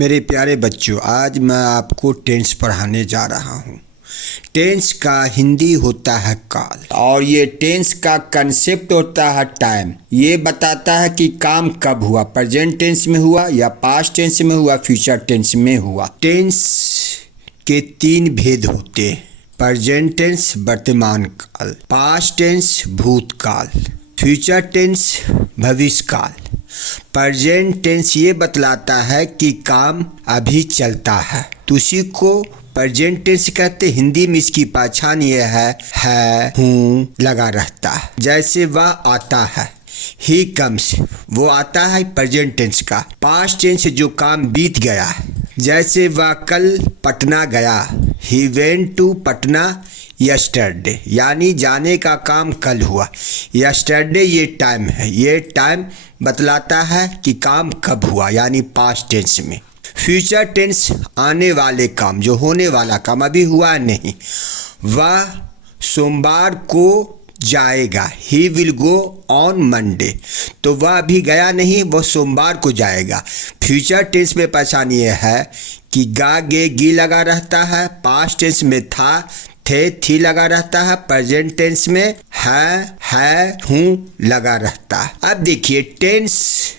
मेरे प्यारे बच्चों, आज मैं आपको टेंस पढ़ाने जा रहा हूँ। टेंस का हिंदी होता है काल और ये टेंस का कंसेप्ट होता है टाइम। ये बताता है कि काम कब हुआ, प्रेजेंट टेंस में हुआ या पास्ट टेंस में हुआ, फ्यूचर टेंस में हुआ। टेंस के 3 भेद होते हैं: प्रेजेंट टेंस वर्तमान काल, पास्ट टेंस भूतकाल, फ्यूचर टेंस भविष्य काल। प्रेजेंट टेंस ये बतलाता है कि काम अभी चलता है, तो उसी को प्रेजेंट टेंस कहते। हिंदी में इसकी पहचान ये है हूँ लगा रहता है। जैसे वह आता है, ही कम्स, वो आता है प्रेजेंट टेंस का। पास्ट टेंस जो काम बीत गया है, जैसे वह कल पटना गया, he went to Patna yesterday, यानी जाने का काम कल हुआ। यस्टरडे ये टाइम है, ये टाइम बतलाता है कि काम कब हुआ, यानी पास्ट टेंस में। फ्यूचर टेंस आने वाले काम, जो होने वाला काम अभी हुआ नहीं। वह सोमवार को जाएगा, he will go on Monday, तो वह अभी गया नहीं, वह सोमवार को जाएगा। फ्यूचर टेंस में पहचान ये है कि गा गे गी लगा रहता है। पास्ट टेंस में था थे थी लगा रहता है। प्रेजेंट टेंस में है हूँ लगा रहता है। अब देखिए, टेंस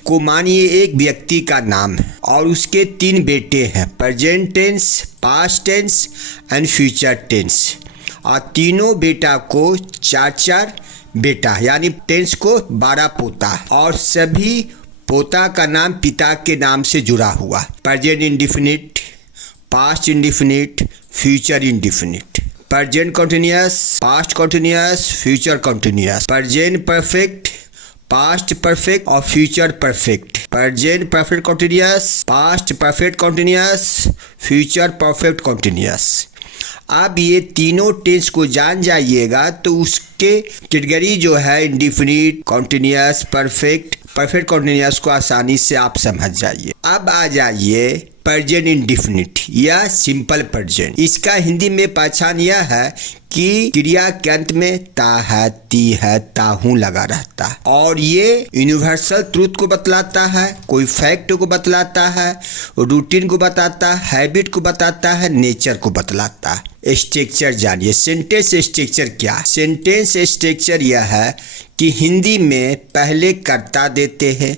को मानिए एक व्यक्ति का नाम है और उसके 3 बेटे हैं: present tense, past tense and future tense. और तीनों बेटा को 4 बेटा, यानी टेंस को 12 पोता, और सभी पोता का नाम पिता के नाम से जुड़ा हुआ। Present indefinite, past indefinite, future indefinite. Present continuous, past continuous, future continuous. Present perfect, past perfect और future perfect. Present perfect continuous, past perfect continuous, future perfect continuous. अब ये तीनों टेंस को जान जाइएगा तो उसके कैटेगरी जो है इंडिफिनिट, कंटिन्यूअस, परफेक्ट कंटिन्यूअस को आसानी से आप समझ जाइए। अब आ जाइए प्रेजेंट इंडिफिनिट या सिंपल प्रेजेंट। इसका हिंदी में पहचान यह है कि क्रिया के अंत में ता है, ती है, ताहू लगा रहता है और ये यूनिवर्सल ट्रूथ को बतलाता है, कोई फैक्ट को बतलाता है, रूटीन को बताता है, हैबिट को बताता है, नेचर को बतलाता है। स्ट्रक्चर जानिए। सेंटेंस स्ट्रक्चर क्या? सेंटेंस स्ट्रक्चर यह है कि हिंदी में पहले कर्ता देते हैं।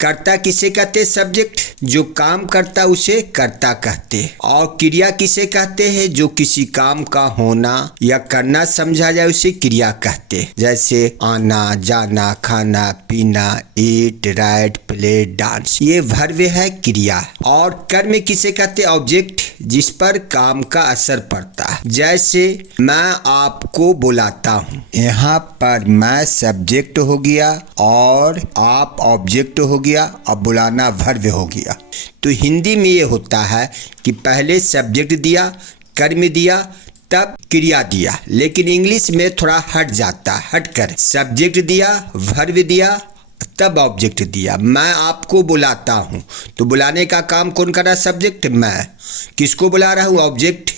कर्ता किसे कहते हैं? सब्जेक्ट। जो काम करता उसे कर्ता कहते हैं। और क्रिया किसे कहते हैं? जो किसी काम का होना या करना समझा जाए उसे क्रिया कहते हैं। जैसे आना, जाना, खाना, पीना, ईट, राइट, प्ले, डांस, ये वर्ब है, क्रिया। और कर्म किसे कहते हैं? ऑब्जेक्ट, जिस पर काम का असर पड़ता है। जैसे मैं आपको बुलाता हूँ, यहाँ पर मैं सब्जेक्ट हो गया और आप ऑब्जेक्ट हो गया और बुलाना वर्ब हो गया। तो हिंदी में ये होता है कि पहले सब्जेक्ट दिया, कर्म दिया, तब क्रिया दिया। लेकिन इंग्लिश में थोड़ा हट जाता है, हटकर सब्जेक्ट दिया, वर्ब दिया, तब ऑब्जेक्ट दिया। मैं आपको बुलाता हूँ, तो बुलाने का काम कौन कर रहा है? सब्जेक्ट। मैं किसको बुला रहा हूँ? ऑब्जेक्ट।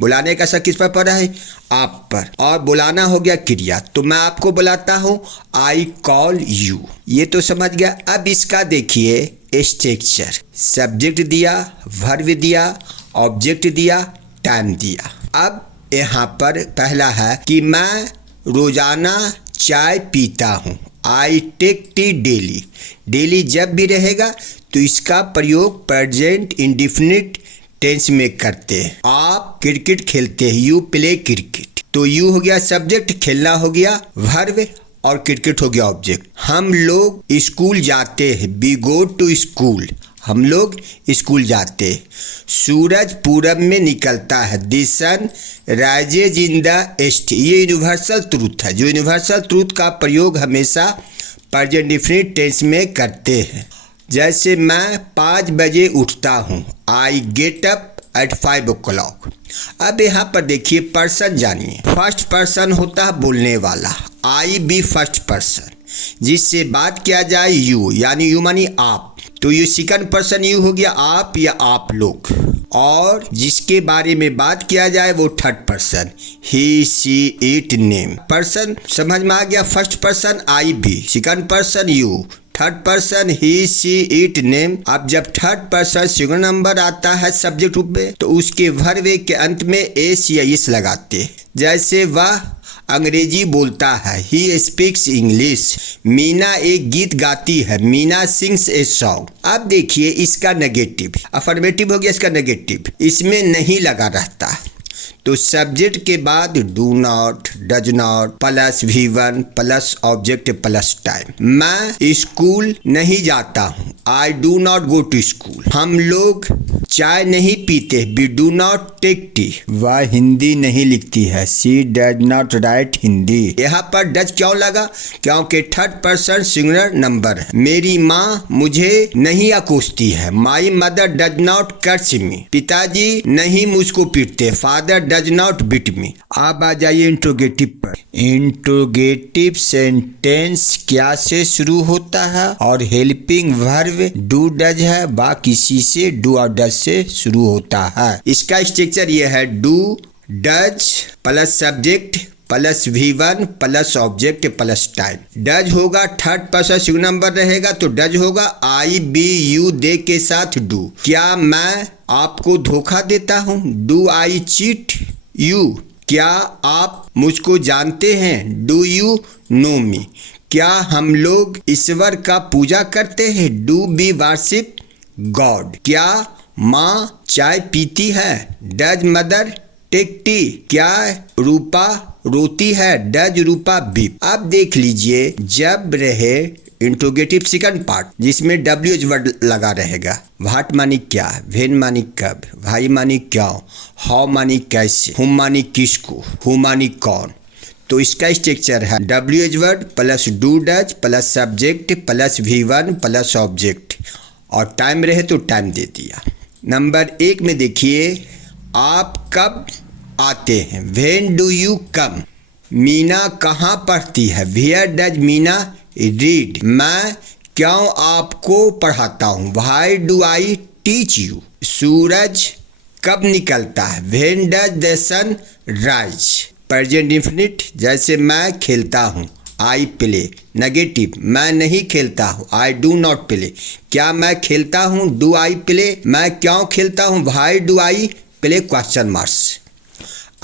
बुलाने का असर किस पर पड़ रहा है? आप पर। और बुलाना हो गया क्रिया। तो मैं आपको बुलाता हूँ, आई कॉल यू। ये तो समझ गया। अब इसका देखिए स्ट्रक्चर। सब्जेक्ट दिया, वर्ब दिया, ऑब्जेक्ट दिया, टाइम दिया। अब यहाँ पर पहला है कि मैं रोजाना चाय पीता हूँ, I take tea daily. Daily जब भी रहेगा तो इसका प्रयोग प्रेजेंट इंडिफिनिट टेंस में करते हैं। आप क्रिकेट खेलते हैं, यू प्ले क्रिकेट। तो यू हो गया सब्जेक्ट, खेलना हो गया वर्ब और क्रिकेट हो गया ऑब्जेक्ट। हम लोग स्कूल जाते हैं, वी गो टू स्कूल। हम लोग स्कूल जाते हैं। सूरज पूरब में निकलता है, the sun rises in the east. ये यूनिवर्सल ट्रूथ है। जो यूनिवर्सल ट्रूथ का प्रयोग हमेशा प्रेजेंट इंडिफिनिट टेंस में करते हैं। जैसे मैं 5 बजे उठता हूँ, I get up at 5 o'clock। अब यहाँ पर देखिए पर्सन जानिए। फर्स्ट पर्सन होता है बोलने वाला, आई बी फर्स्ट पर्सन। जिससे बात किया जाए यू, यानी यू मानी आप, तो ये सेकंड पर्सन यू हो गया, आप या आप लोग। और जिसके बारे में बात किया जाए वो third person, he she it name. Person समझ में आ गया। First person I we, second person you, third person he she it name. अब जब थर्ड पर्सन सिंगुलर नंबर आता है सब्जेक्ट रूप में तो उसके वर्ब के अंत में एस या इस लगाते। जैसे वह अंग्रेजी बोलता है, ही स्पीक्स इंग्लिश। मीना एक गीत गाती है, मीना सिंग्स ए सॉन्ग। अब देखिए इसका नेगेटिव, अफर्मेटिव हो गया, इसका नेगेटिव इसमें नहीं लगा रहता। तो सब्जेक्ट के बाद do not, does not plus V1 plus object plus time. मैं स्कूल नहीं जाता हूँ, I do not go to school. हम लोग चाय नहीं पीते, we do not take tea. वह हिंदी नहीं लिखती है, she does not write Hindi. यहाँ पर डज क्यों लगा? क्योंकि थर्ड पर्सन सिंगुलर नंबर है। मेरी माँ मुझे नहीं अकोसती है, my mother does not curse me. पिताजी नहीं मुझको पीटते, father does not beat me. आप आ जाइए इंट्रोगेटिव पर। इंट्रोगेटिव सेंटेंस क्या से शुरू होता है और हेल्पिंग वर्ब डू डज है, बा किसी से डू और डज से शुरू होता है। इसका स्ट्रक्चर यह है, do does plus subject plus V1 plus object plus time. Does होगा थर्ड पर्सन सिंगुलर नंबर रहेगा तो डज होगा आई बी यू दे के साथ डू। क्या मैं आपको धोखा देता हूँ, डू आई चीट यू। क्या आप मुझको जानते हैं, डू यू नो मी। क्या हम लोग ईश्वर का पूजा करते हैं, डू वी वर्शिप गॉड। क्या माँ चाय पीती है, डज मदर टेक टी। क्या रूपा रोती है, डज रूपा बीप। अब देख लीजिए जब रहे इंट्रोगेटिव सेकंड पार्ट जिसमें WH वर्ड लगा रहेगा। व्हाट मानी क्या, व्हेन मानी कब, भाई मानी क्यों, हाउ मानी कैसे, हुम मानी किसको, हु मानी कौन। तो इसका स्ट्रक्चर है WH word plus do does plus subject plus V1 plus object और टाइम रहे तो टाइम दे दिया। नंबर 1 में देखिए, आप कब आते हैं, when do you come. Meena कहाँ पढ़ती है, वेयर डज मीना रीड। मैं क्यों आपको पढ़ाता हूँ, why do I teach you. सूरज कब निकलता है, when does the sun rise. Present infinite, जैसे मैं खेलता हूँ, आई प्ले। नेगेटिव, मैं नहीं खेलता हूँ, आई डू नॉट प्ले। क्या मैं खेलता हूँ, डू आई प्ले। मैं क्यों खेलता हूँ, why do I play question marks.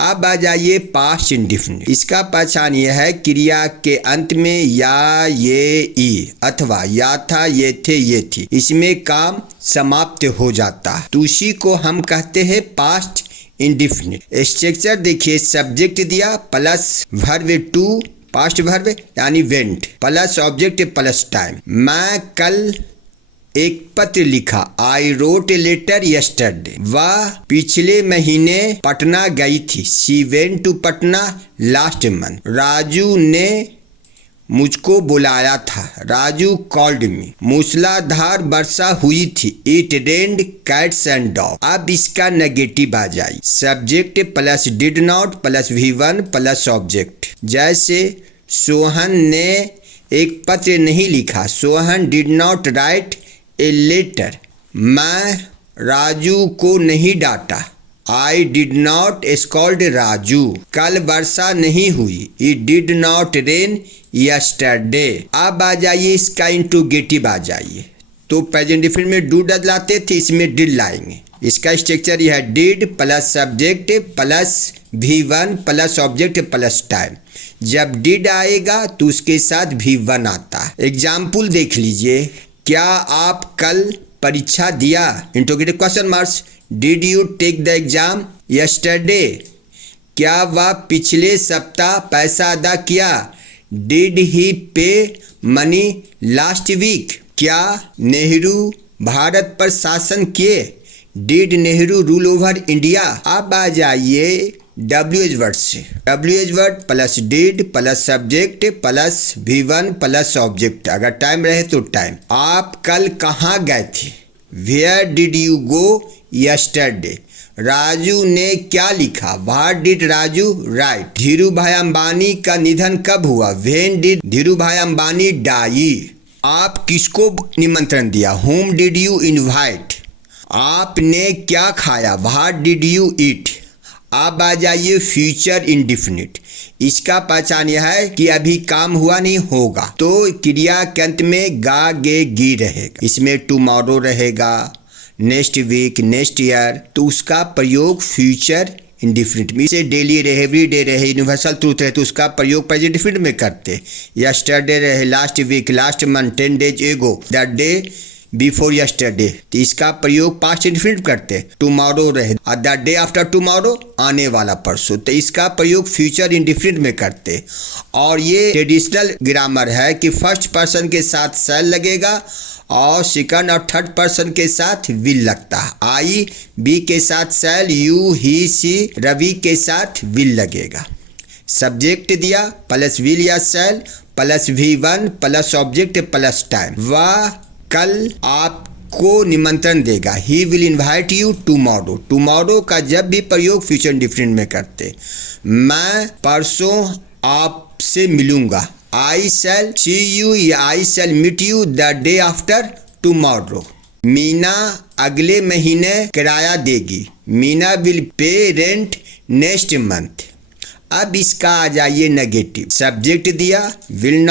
अब आ जाइए पास्ट इंडेफिनिट। इसका पहचान यह है, क्रिया के अंत में या ये ई अथवा या था ये थे ये थी, इसमें काम समाप्त हो जाता है तो उसी को हम कहते हैं पास्ट इंडेफिनिट। स्ट्रक्चर देखिए, सब्जेक्ट दिया plus verb two past verb यानी went plus object plus time. मैं कल एक पत्र लिखा, I wrote a letter yesterday. वह पिछले महीने पटना गई थी, she went to Patna last month. Raju ने मुझको बुलाया था, राजू कॉल्ड मी। मूसलाधार वर्षा हुई थी, it rained cats and dog. अब इसका नेगेटिव आ जाए, subject plus did not plus V1 plus object. जैसे सोहन ने एक पत्र नहीं लिखा, Sohan did not write a letter. मैं राजू को नहीं डांटा, I did not scold Raju. कल वर्षा नहीं हुई, it did not rain yesterday. अब आ जाइए इसका इंट्रोगेटिव आ जाइए। तो प्रेजेंट इंडेफिनिट में डू डज लाते थे, इसमें डिड लाएंगे। इसका स्ट्रक्चर यह है, did plus subject plus V1 plus object plus time. जब डिड आएगा तो उसके साथ V1 आता है। एग्जाम्पल देख लीजिए, क्या आप कल परीक्षा दिया, interrogative question marks. Did you take the exam yesterday. क्या वह पिछले सप्ताह पैसा अदा किया, डिड ही पे मनी लास्ट वीक। क्या नेहरू भारत पर शासन किए, did Nehru rule over India. अब आ जाइए WH वर्ड से, WH word plus did plus subject plus V1 plus object, अगर टाइम रहे तो टाइम। आप कल कहाँ गए थे, where did you go yesterday. Raju ने क्या लिखा, what did Raju write. Dhirubhai Ambani का निधन कब हुआ, व्हेन डिड धीरू भाई अंबानी डाई। आप किसको निमंत्रण दिया, whom डिड यू इनवाइट। आपने क्या खाया, व्हाट डिड यू ईट। अब आ जाइए फ्यूचर इंडेफिनिट। इसका पहचान यह है कि अभी काम हुआ नहीं, होगा। तो क्रिया के अंत में गा गे गी रहेगा। इसमें टुमारो रहेगा, नेक्स्ट वीक, नेक्स्ट ईयर। तो उसका प्रयोग फ्यूचर इंडिफिनिट में, इसे डेली रहे, एवरी डे रहे, यूनिवर्सल ट्रूथ रहे तो उसका प्रयोग प्रेजेंट इंडिफिनिट में करते। यस्टरडे रहे, last week, last month, 10 days ago, that day before yesterday, तो इसका प्रयोग पास्ट इंडिफिनिट करते। टुमारो रहे और द डे आफ्टर टुमारो, आने वाला परसों, तो इसका प्रयोग फ्यूचर इंडिफिनिट में करते। और ये ट्रेडिशनल ग्रामर है कि फर्स्ट पर्सन के साथ शैल लगेगा और सेकंड और थर्ड पर्सन के साथ विल लगता है। आई बी के साथ शैल, यू ही सी, रवि के साथ विल लगेगा। सब्जेक्ट दिया प्लस विल या shall plus V1 plus object plus time. वह कल आपको निमंत्रण देगा, he will invite you tomorrow. Tomorrow का जब भी प्रयोग फ्यूचर इंडिफिनिट में करते। मैं परसों आपसे मिलूंगा, आई शैल सी यू या I shall meet you the day after tomorrow. Meena अगले महीने किराया देगी, Meena will pay rent next month. अब इसका आ जाइए नेगेटिव। सब्जेक्ट दिया विल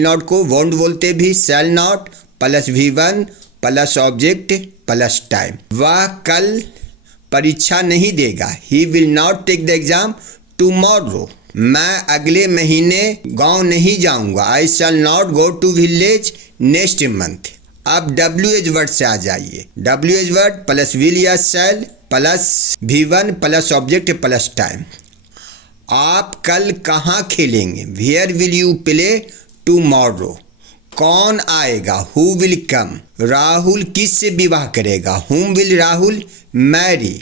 नॉट को वोंट बोलते भी, shall not plus V1 plus object plus time. वह कल परीक्षा नहीं देगा, he will not take the exam tomorrow. मैं अगले महीने गांव नहीं जाऊंगा, I shall not go to village next month. अब WH वर्ड से आ जाइए। WH वर्ड प्लस विल या shall plus V1 plus object plus time. आप कल कहाँ खेलेंगे, where will you play tomorrow. कौन आएगा, हु विल कम। राहुल किससे विवाह करेगा, हुम विल राहुल मैरी।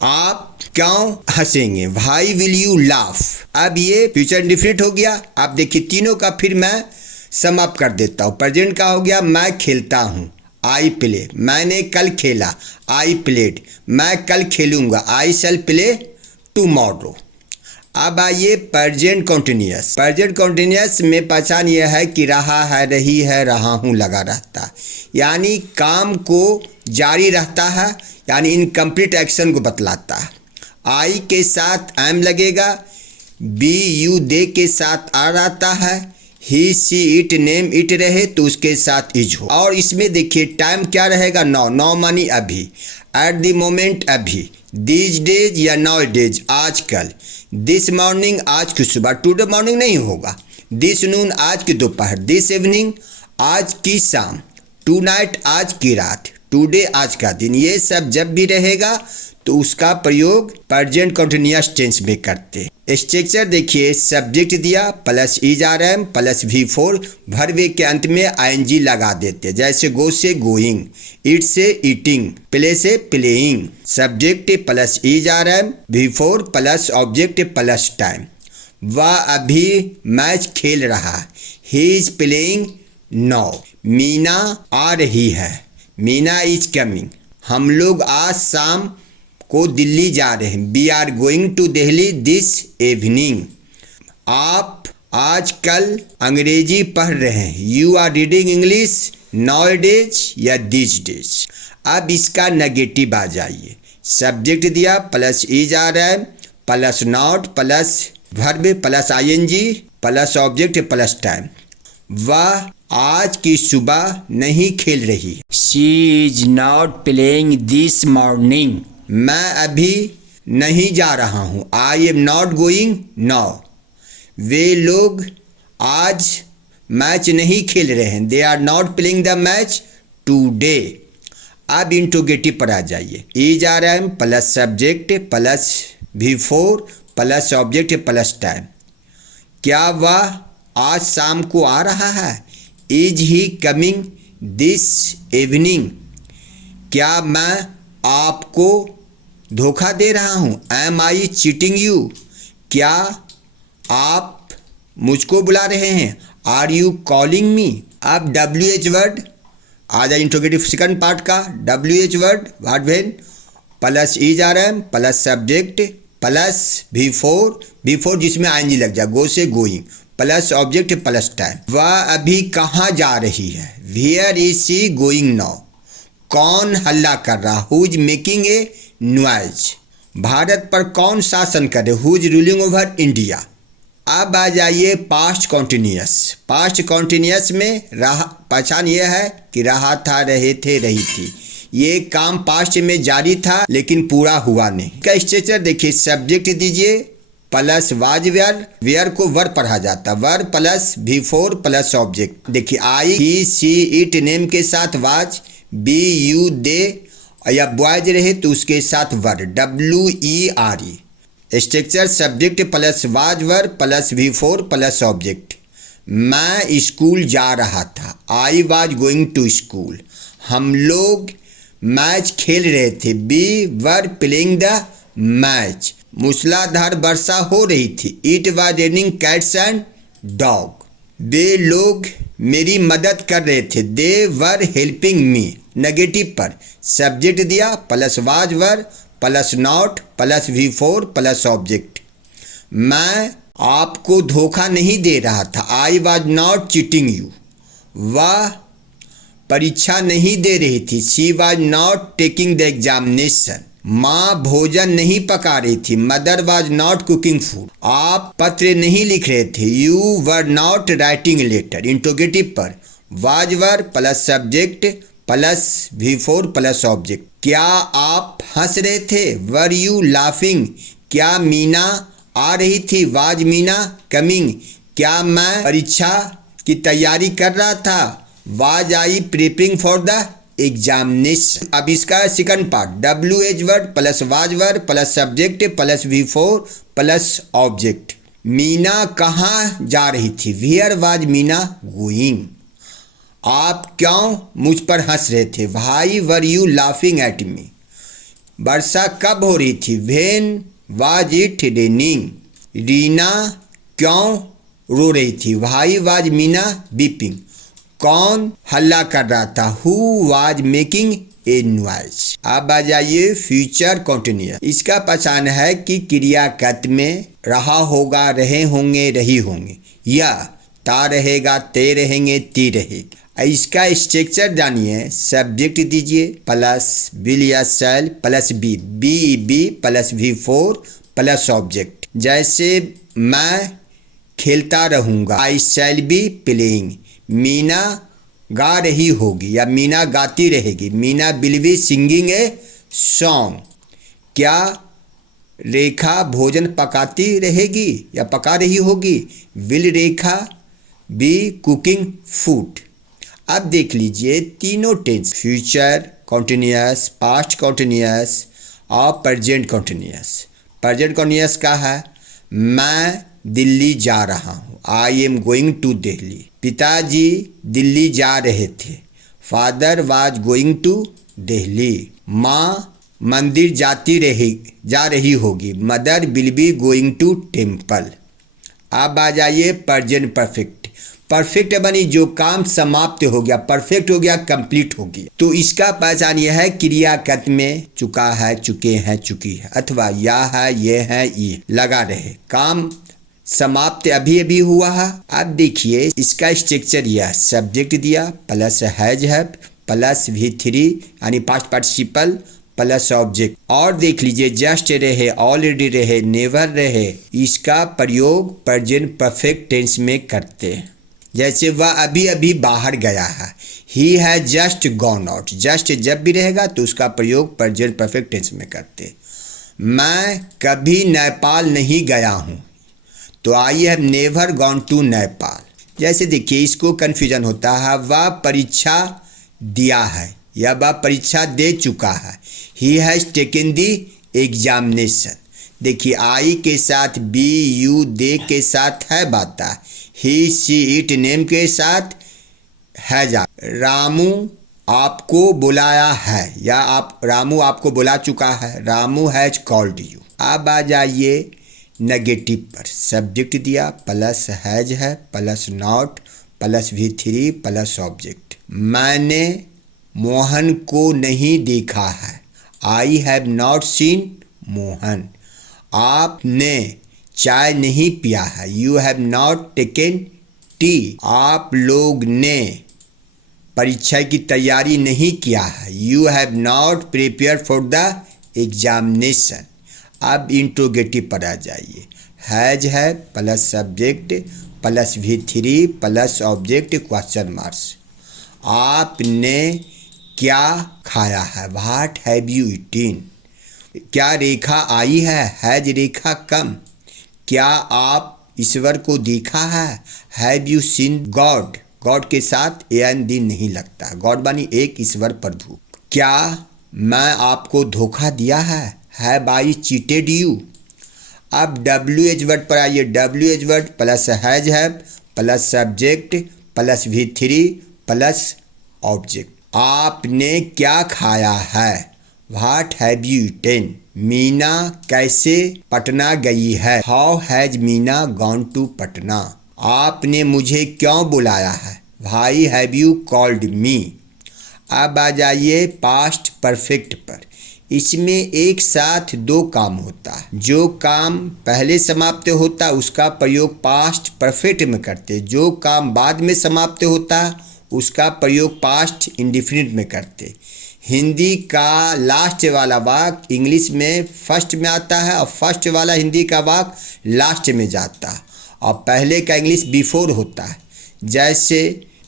आप क्यों हंसेंगे, वाई विल यू लाफ। अब ये फ्यूचर इंडिफिनिट हो गया। अब देखिए तीनों का फिर मैं समाप्त कर देता हूँ। प्रेजेंट का हो गया मैं खेलता हूँ, आई प्ले, मैंने कल खेला, आई प्लेड, मैं कल खेलूंगा, आई शैल प्ले टुमारो। अब आइए प्रेजेंट कॉन्टिन्यूअस। प्रेजेंट कॉन्टिन्यूअस में पहचान यह है कि रहा है, रही है, रहा हूँ लगा रहता है, यानी काम को जारी रहता है, यानी इनकम्प्लीट एक्शन को बतलाता है। आई के साथ एम लगेगा, बी यू दे के साथ आर आता है, ही सी इट नेम इट रहे तो उसके साथ इज हो। और इसमें देखिए टाइम क्या रहेगा, नौ मानी अभी, एट द मोमेंट अभी, दीज डेज या नाउ डेज आजकल, दिस मॉर्निंग आज की सुबह, टुडे मॉर्निंग नहीं होगा, दिस नून आज की दोपहर, दिस इवनिंग आज की शाम, टू नाइट आज की रात, टुडे आज का दिन। ये सब जब भी रहेगा तो उसका प्रयोग प्रेजेंट कंटिन्यूअस टेंस में करते। स्ट्रक्चर देखिए, सब्जेक्ट दिया plus ERM plus V4, verb के अंत में ING लगा देते, जैसे गो से गोइंग, ईट से ईटिंग, प्ले से playing. Subject plus ERM V4 plus object plus time. वह अभी मैच खेल रहा, he is playing now. Meena आ रही है, मीना इज कमिंग। हम लोग आज शाम को दिल्ली जा रहे हैं, we are going to Delhi this evening. आप आजकल अंग्रेजी पढ़ रहे हैं, you are reading English nowadays या दिस डेज। अब इसका नेगेटिव आ जाइए। सब्जेक्ट दिया plus ERM plus not plus verb plus ING plus object plus time. वह आज की सुबह नहीं खेल रही, she is not playing this morning. मैं अभी नहीं जा रहा हूँ, I am not going now. वे लोग आज मैच नहीं खेल रहे हैं, they are not playing the match today. अब इंट्रोगेटिव पर आ जाइए। ERM plus subject plus V4 plus object plus time. क्या वह आज शाम को आ रहा है, is he coming this evening. क्या मैं आपको धोखा दे रहा हूँ, एम आई चीटिंग यू। क्या आप मुझको बुला रहे हैं, आर यू कॉलिंग मी। अब WH वर्ड आ जाए इंट्रोगेटिव सेकंड पार्ट का। WH word word when plus ERM plus subject plus V4 जिसमें ING लग जाए, गो से going plus object plus time. वह अभी कहाँ जा रही है, where is she going now. कौन हल्ला कर रहा, who is making a noise. भारत पर कौन शासन करे, who is ruling over India. अब आ जाइए पास्ट कॉन्टिन्यूअस। पास्ट कॉन्टिन्यूअस में पहचान ये है कि रहा था, रहे थे, रही थी। ये काम पास्ट में जारी था लेकिन पूरा हुआ नहीं। इसका स्ट्रक्चर देखिए, सब्जेक्ट दीजिए प्लस वाज वेयर, वेयर को वर्ब पढ़ा जाता, verb plus V4 plus object. देखिए आई, ही, सी, इट नेम के साथ वाज, बी, यू, दे, या बॉयज रहे तो उसके साथ verb WERE। Structure subject plus was verb plus V4 plus object. मैं स्कूल जा रहा था, I was going to school. हम लोग मैच खेल रहे थे, we were playing the match. मूसलाधार वर्षा हो रही थी, it was raining cats and dog. वे लोग मेरी मदद कर रहे थे, they were helping me. Negative पर सब्जेक्ट दिया plus was verb plus not plus V4 plus object. मैं आपको धोखा नहीं दे रहा था, I was not cheating you. वह परीक्षा नहीं दे रही थी, she was not taking the examination. माँ भोजन नहीं पका रही थी, mother was not cooking food. आप पत्र नहीं लिख रहे थे, you were not writing letter. Interrogative पर was verb plus subject plus V4 plus object. क्या आप हंस रहे थे, वर यू लाफिंग। क्या मीना आ रही थी, वाज मीना कमिंग। क्या मैं परीक्षा की तैयारी कर रहा था, was I preparing for the examination. अब इसका second part, WH word plus was verb plus subject plus V4 plus object. Meena कहाँ जा रही थी, वेयर वाज मीना गोइंग। आप क्यों मुझ पर हंस रहे थे, why were you laughing at me. वर्षा कब हो रही थी, when was it raining. Reena क्यों रो रही थी, वाई वाज मीना वीपिंग। कौन हल्ला कर रहा था, who was making a noise. अब आ जाइए फ्यूचर कंटिन्यूअस। इसका पहचान है कि क्रियाकर्त में रहा होगा, रहे होंगे, रही होंगे, या ता रहेगा, ते रहेंगे, ती रहेगी। इसका स्ट्रक्चर जानिए, सब्जेक्ट दीजिए प्लस विल या shall plus be plus V4 plus object. जैसे मैं खेलता रहूँगा, I shall be playing. Meena गा रही होगी या मीना गाती रहेगी, Meena will be singing a song. क्या रेखा भोजन पकाती रहेगी या पका रही होगी, will Rekha be cooking food. अब देख लीजिए तीनों tense, future continuous, past continuous और प्रेजेंट कॉन्टिन्यूअस। प्रेजेंट कॉन्टिन्यूअस का है, मैं दिल्ली जा रहा हूँ, I am going to Delhi. पिताजी दिल्ली जा रहे थे, father was going to Delhi. माँ मंदिर जा रही होगी, mother will be going to temple. अब आ जाइए प्रेजेंट परफेक्ट। परफेक्ट बनी जो काम समाप्त हो गया, परफेक्ट हो गया, कंप्लीट हो गया। तो इसका पहचान यह है, क्रियाकर्त में चुका है, चुके हैं, चुकी है, अथवा या है, ये है, ये लगा रहे, काम समाप्त अभी अभी हुआ है। अब देखिए इसका स्ट्रक्चर यह, सब्जेक्ट दिया प्लस हैज है प्लस V3 यानी पास्ट पार्टिसिपल प्लस ऑब्जेक्ट। और देख लीजिए जस्ट रहे, ऑलरेडी रहे, नेवर रहे, इसका प्रयोग प्रेजेंट परफेक्ट टेंस में करते हैं। जैसे वह अभी अभी बाहर गया है, he has just gone out. Just जब भी रहेगा तो उसका प्रयोग प्रेजेंट परफेक्ट टेंस में करते। मैं कभी नेपाल नहीं गया हूँ, तो I have never gone to Nepal. जैसे देखिए इसको कन्फ्यूजन होता है, वह परीक्षा दिया है या वह परीक्षा दे चुका है, he has taken the examination. देखिए आई के साथ बी, यू, दे के साथ है बाता, ही, सी, इट नेम के साथ है जा। रामू आपको बुलाया है या रामू आपको बुला चुका है, रामू हैज कॉल्ड यू। अब आ जाइए नेगेटिव पर, सब्जेक्ट दिया प्लस हैज है plus not plus V3 plus object. मैंने मोहन को नहीं देखा है, I have not seen Mohan. आपने चाय नहीं पिया है, you have not taken T. आप लोग ने परीक्षा की तैयारी नहीं किया है, you have not prepare for the examination. अब इंट्रोगेटिव पर आ जाइए, हैज है plus subject plus V3 plus object question marks. आपने क्या खाया है, व्हाट हैव यू ईटिन। क्या रेखा आई है, हैज रेखा कम। क्या आप ईश्वर को देखा है, have you seen God. God के साथ एन दिन नहीं लगता, गॉड बानी एक ईश्वर प्रभु। क्या मैं आपको धोखा दिया है, हैव आई चीटेड यू। अब WH वर्ड पर आइए, WH word plus has have plus subject plus V3 plus object. आपने क्या खाया है, what have you eaten. Meena कैसे पटना गई है, how has Meena gone to Patna. आपने मुझे क्यों बुलाया है, why have you called me. अब आ जाइए पास्ट परफेक्ट पर। इसमें एक साथ दो काम होता है। जो काम पहले समाप्त होता उसका प्रयोग पास्ट परफेक्ट में करते, जो काम बाद में समाप्त होता उसका प्रयोग पास्ट इंडिफिनिट में करते। हिंदी का लास्ट वाला वाक्य इंग्लिश में फर्स्ट में आता है और फर्स्ट वाला हिंदी का वाक्य लास्ट में जाता है और पहले का इंग्लिश बिफोर होता है। जैसे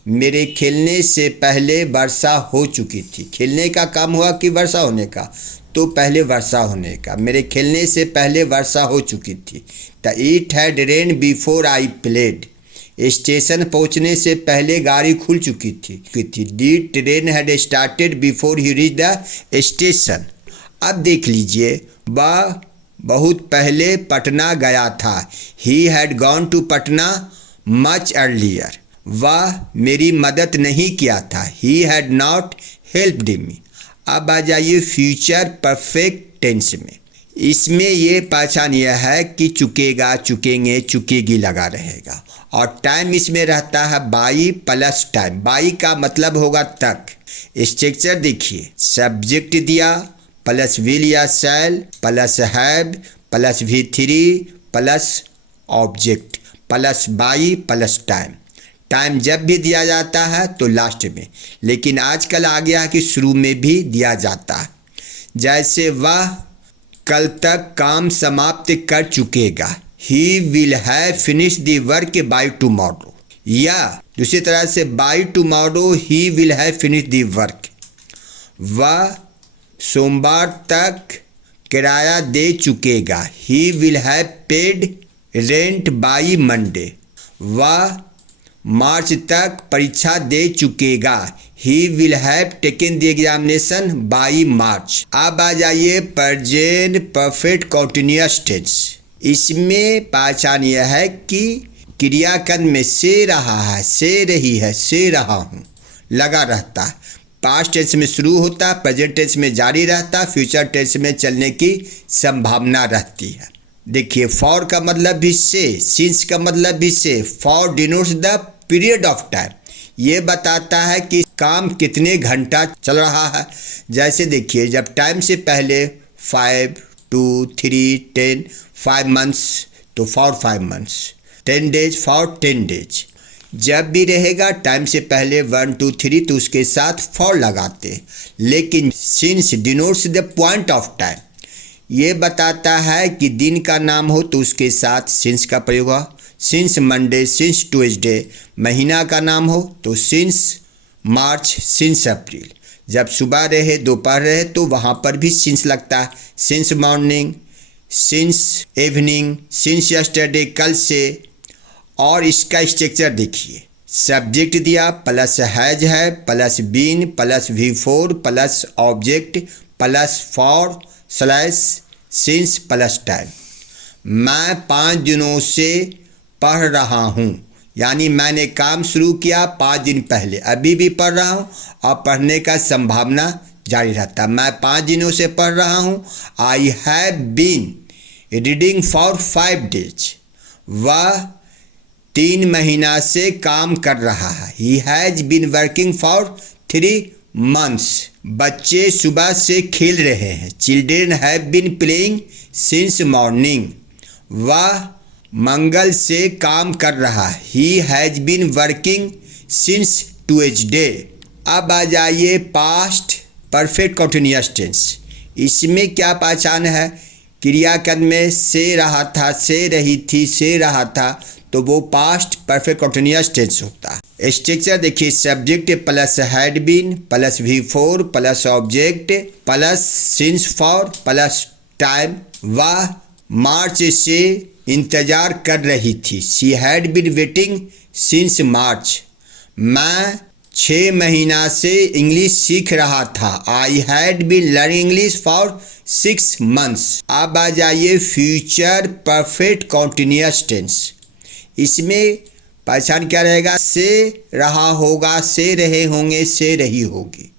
मेरे खेलने से पहले वर्षा हो चुकी थी, खेलने का काम हुआ कि वर्षा होने का, तो पहले वर्षा होने का। मेरे खेलने से पहले वर्षा हो चुकी थी, the it had rain before I played. Station पहुंचने से पहले गाड़ी खुल चुकी थी, the train had started before he reach the station. अब देख लीजिए, वह बहुत पहले पटना गया था, he had gone to Patna much earlier. वह मेरी मदद नहीं किया था, he had not helped me. अब आ जाइए फ्यूचर परफेक्ट टेंस में। इसमें ये पहचान यह है कि चुकेगा, चुकेंगे, चुकेगी लगा रहेगा और टाइम इसमें रहता है बाई प्लस टाइम। बाई का मतलब होगा तक। स्ट्रक्चर देखिए, सब्जेक्ट दिया प्लस विल या shall plus have plus V3 plus object plus by plus time. Time जब भी दिया जाता है तो लास्ट में, लेकिन आजकल आ गया है कि शुरू में भी दिया जाता है। जैसे वह कल तक काम समाप्त कर चुकेगा, he will have finish the work by tomorrow. या दूसरी तरह से by tomorrow he will have finish the work. वह सोमवार तक किराया दे चुकेगा, he will have paid rent by Monday. वह मार्च तक परीक्षा दे चुकेगा, he will have taken the examination by March. अब आ जाइए प्रेजेंट परफेक्ट कंटिन्यूअस टेंस। इसमें पहचान यह है कि क्रियाकर्म में से रहा है, से रही है, से रहा हूँ लगा रहता है। पास्ट टेंस में शुरू होता, प्रेजेंट टेंस में जारी रहता, फ्यूचर टेंस में चलने की संभावना रहती है। देखिए, फॉर का मतलब भी से, सिंस का मतलब भी से। For denotes the period of time, ये बताता है कि काम कितने घंटा चल रहा है। जैसे देखिए, जब टाइम से पहले 5, 2, 3, 10, 5 मंथ्स तो for 5 months, 10 days for 10 days. जब भी रहेगा टाइम से पहले 1, 2, 3 तो उसके साथ फॉर लगाते। लेकिन since denotes the point of time, ये बताता है कि दिन का नाम हो तो उसके साथ सिंस का प्रयोग हो। Since Monday, since Tuesday. महीना का नाम हो तो सिंस मार्च, सिंस अप्रैल। जब सुबह रहे, दोपहर रहे तो वहाँ पर भी सिंस लगता है। Since morning, since evening, since yesterday, कल से। और इसका स्ट्रक्चर देखिए, सब्जेक्ट दिया प्लस हैज है plus been plus V4 plus object plus for slash since plus time. मैं 5 दिनों से पढ़ रहा हूँ, यानी मैंने काम शुरू किया 5 दिन पहले, अभी भी पढ़ रहा हूँ और पढ़ने का संभावना जारी रहता। मैं 5 दिनों से पढ़ रहा हूँ। I have been reading for 5 days. वह 3 महीना से काम कर रहा है। He has been working for 3 months. बच्चे सुबह से खेल रहे हैं। Children have been playing since morning. वह मंगल से काम कर रहा है। He has been working since Tuesday. अब आ जाइए पास्ट परफेक्ट कंटिन्यूअस टेंस। इसमें क्या पहचान है क्रियाकर्म में से रहा था, से रही थी, से रहा था, तो वो पास्ट परफेक्ट कंटिन्यूअस टेंस होता है। स्ट्रक्चर देखिए, subject plus had been plus V4 plus object plus since for plus time. वह मार्च से इंतजार कर रही थी, she had been waiting since March. मैं 6 महीना से इंग्लिश सीख रहा था, I had been learning English for 6 months। अब आ जाइए फ्यूचर परफेक्ट कंटिन्यूअस टेंस। इसमें पहचान क्या रहेगा, से रहा होगा, से रहे होंगे, से रही होगी।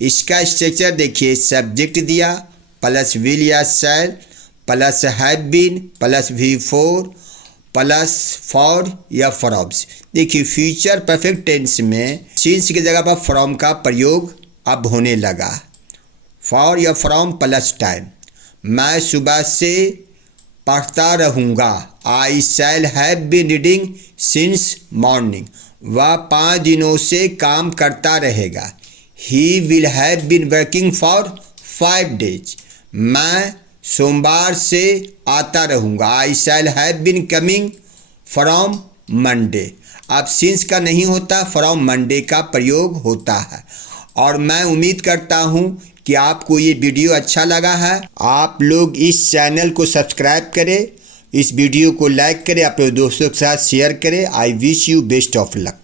इसका स्ट्रक्चर देखिए, सब्जेक्ट दिया प्लस विल या shall plus have been plus V4 plus for या फ्रॉम्स। देखिए फ्यूचर परफेक्ट टेंस में सिंस की जगह पर फ्रॉम का प्रयोग अब होने लगा, फॉर या फ्रॉम प्लस टाइम। मैं सुबह से पढ़ता रहूँगा, I shall have been reading since morning. वह 5 दिनों से काम करता रहेगा, he will have been working for 5 days। मैं सोमवार से आता रहूँगा, I shall have been coming from Monday. अब सिंस का नहीं होता, फ्रॉम मंडे का प्रयोग होता है। और मैं उम्मीद करता हूँ कि आपको ये वीडियो अच्छा लगा है। आप लोग इस चैनल को सब्सक्राइब करें, इस वीडियो को लाइक करें, अपने दोस्तों के साथ शेयर करें। I wish you best of luck.